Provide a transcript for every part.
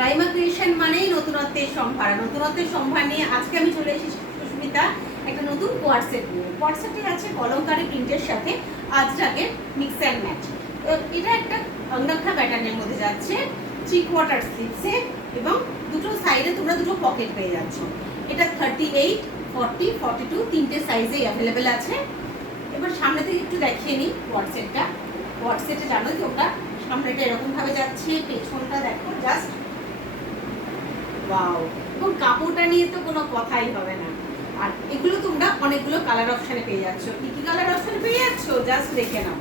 Raima creation মানেই নতুনত্বের সম্ভার। নতুনত্বের সম্ভার নিয়ে আজকে আমি চলে এসেছি সুস্মিতা একটা নতুন কোয়ারসেট নিয়ে। কোয়ারসেটটি আছে কলমকারী প্রিন্টের সাথে আজরাকের মিক্স অ্যান্ড ম্যাচ। এটা একটা অঙ্গাক্ষা প্যাটার্নের মধ্যে যাচ্ছে, 3/4 স্লিভসে এবং দুটো সাইডে তোমরা দুটো পকেট পেয়ে যাচ্ছ। এটা 38, 40, 42 তিনটে সাইজেই অ্যাভেলেবেল আছে। এবার সামনে থেকে একটু দেখিয়ে নিই কোয়ারসেটটা। কোয়ারসেটে জানো তোমরা সামনেটা এরকম ভাবে যাচ্ছে, পেছনটা দেখো জাস্ট ওয়াও। এবং কাপড়টা নিয়ে তো কোনো কথাই হবে না। আর এগুলো তোমরা অনেকগুলো কালার অপশনে পেয়ে যাচ্ছ। কি কি কালার অপশনে পেয়ে যাচ্ছ জাস্ট দেখে নাও।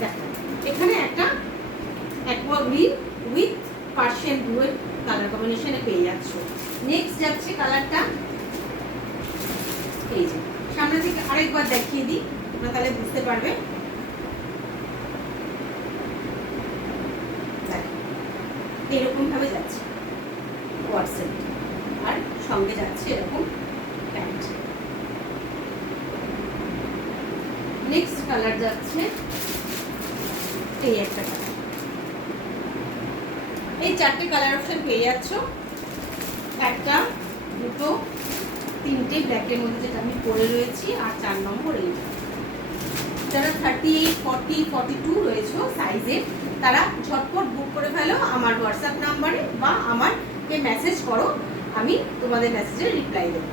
দেখো এখানে একটা aqua green with Persian blue এর কালার কম্বিনেশনে পেয়ে যাচ্ছ। নেক্সট যাচ্ছে কালারটা এই যে, সামনে থেকে আরেকবার দেখিয়ে দিই, তোমরা তাহলে বুঝতে পারবে। এরকম ভাবে যাচ্ছে কোয়ারসেট, আর সঙ্গে যাচ্ছে এরকম প্যান্ট। নেক্সট কালার যাচ্ছে এই একটা কালার। এই চারটে কালার অপশন পেয়ে যাচ্ছ। একটা, দুটো, তিনটে ব্ল্যাকের মধ্যে যেটা আমি পরে রয়েছি, আর 4 নম্বর এই। যারা 38, 40, 42 রয়েছে সাইজে, তারা ঝটপট বুক করে ফেলো আমার হোয়াটসঅ্যাপ নাম্বারে বা আমাকে মেসেজ করো, আমি তোমাদের মেসেজে রিপ্লাই দেবো।